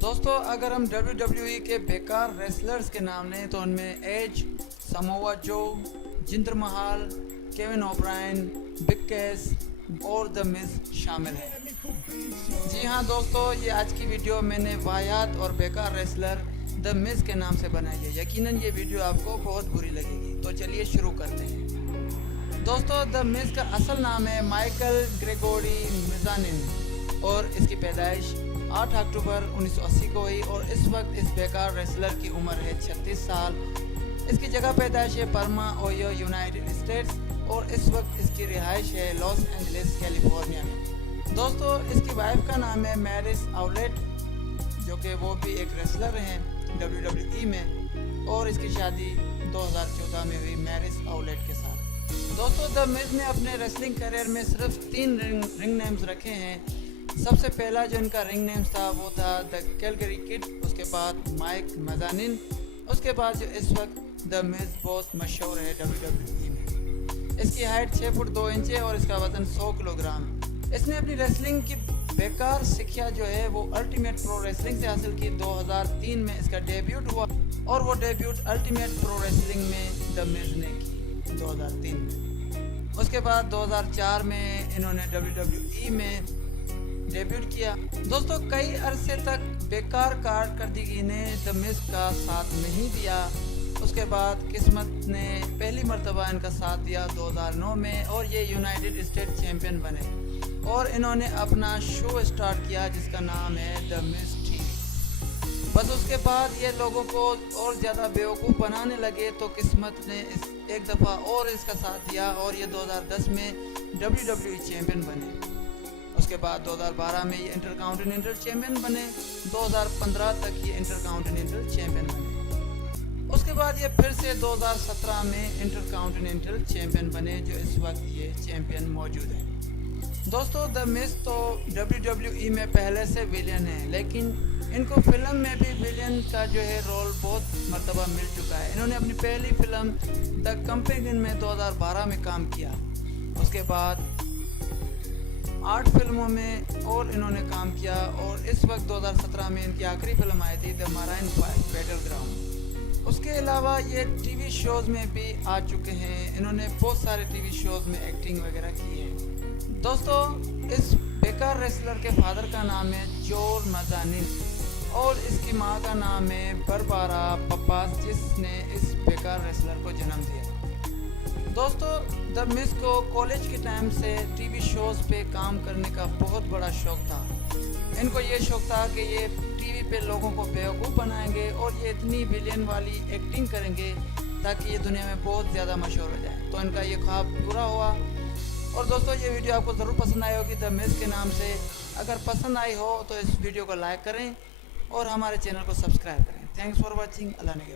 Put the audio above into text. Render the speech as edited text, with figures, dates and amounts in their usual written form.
दोस्तों अगर हम WWE के बेकार रेसलर्स के नाम लें तो उनमें as, Samoa Joe, Jinder Mahal, Kevin O'Brien, big कैस और द मिज शामिल हैं। जी हाँ दोस्तों, ये आज की वीडियो मैंने वाहियात और बेकार रेसलर द मिज के नाम से बनाई है। यकीनन ये वीडियो आपको बहुत बुरी लगेगी, तो चलिए शुरू करते हैं। दोस्तों द मिज का असल नाम है माइकल ग्रेगोरी मिजानिन और इसकी पैदाइश 8 अक्टूबर 1980 को हुई और इस वक्त इस बेकार रेसलर की उम्र है 36 साल। इसकी जगह पैदाइश है परमा, ओहियो, यूनाइटेड स्टेट्स और इस वक्त इसकी रिहाइश है लॉस एंजलिस, कैलिफोर्निया में। दोस्तों इसकी वाइफ का नाम है मैरिस आउलेट, जो कि वो भी एक रेसलर हैं WWE में, और इसकी शादी 2014 में हुई मैरिस आउलेट के साथ। दोस्तों द मिज ने अपने रेसलिंग करियर में सिर्फ 3 रिंग नेम्स रखे हैं। सबसे पहला जो इनका रिंग नेम्स था वो था द कैलगरी किड, उसके बाद माइक मजानिन, उसके बाद जो इस वक्त द मिज बहुत मशहूर है WWE में। इसकी हाइट 6 फुट 2 इंच है और इसका वजन 100 किलोग्राम। इसने अपनी रेसलिंग की बेकार शिक्षा जो है वो अल्टीमेट प्रो रेसलिंग से हासिल की। 2003 में इसका डेब्यूट हुआ और वो डेब्यूट अल्टीमेट प्रो रेसलिंग में द मिज ने की 2003 में। उसके बाद 2004 में इन्होंने WWE में डेब्यूट किया। दोस्तों कई अरसे तक बेकार कारकर्दगी ने द मिज का साथ नहीं दिया। उसके बाद किस्मत ने पहली मर्तबा इनका साथ दिया 2009 में और ये यूनाइटेड स्टेट्स चैंपियन बने और इन्होंने अपना शो स्टार्ट किया जिसका नाम है द मिज टीवी। बस उसके बाद ये लोगों को और ज़्यादा बेवकूफ़ बनाने लगे तो किस्मत ने एक दफ़ा और इसका साथ दिया और ये 2010 में WWE चैंपियन बने। उसके बाद 2012 में ये इंटरकॉन्टिनेंटल चैंपियन बने, 2015 तक ये इंटरकॉन्टिनेंटल चैंपियन बने। उसके बाद ये फिर से 2017 में इंटरकॉन्टिनेंटल चैंपियन बने, जो इस वक्त ये चैंपियन मौजूद है। दोस्तों द मिज तो WWE में पहले से विलियन है, लेकिन इनको फिल्म में भी विलियन का जो है रोल बहुत मर्तबा मिल चुका है। इन्होंने अपनी पहली फिल्म द कंपेनियन में 2012 में काम किया। उसके बाद 8 फिल्मों में और इन्होंने काम किया और इस वक्त 2017 में इनकी आखिरी फिल्म आई थी द मराइन बैटल ग्राउंड। उसके अलावा ये टीवी शोज़ में भी आ चुके हैं। इन्होंने बहुत सारे टीवी शोज़ में एक्टिंग वगैरह की है। दोस्तों इस बेकार रेसलर के फादर का नाम है जोर मजानिन और इसकी माँ का नाम है बरबारा पपास, जिसने इस बेकार रेसलर को जन्म दिया। दोस्तों द मिज को कॉलेज के टाइम से टीवी शोज़ पे काम करने का बहुत बड़ा शौक़ था। इनको ये शौक़ था कि ये टीवी पे लोगों को बेवकूफ़ बनाएंगे और ये इतनी विलियन वाली एक्टिंग करेंगे ताकि ये दुनिया में बहुत ज़्यादा मशहूर हो जाए। तो इनका ये ख्वाब पूरा हुआ। और दोस्तों ये वीडियो आपको ज़रूर पसंद आई होगी द मिज के नाम से। अगर पसंद आई हो तो इस वीडियो को लाइक करें और हमारे चैनल को सब्सक्राइब करें। Thanks for watching. अल्लाह ने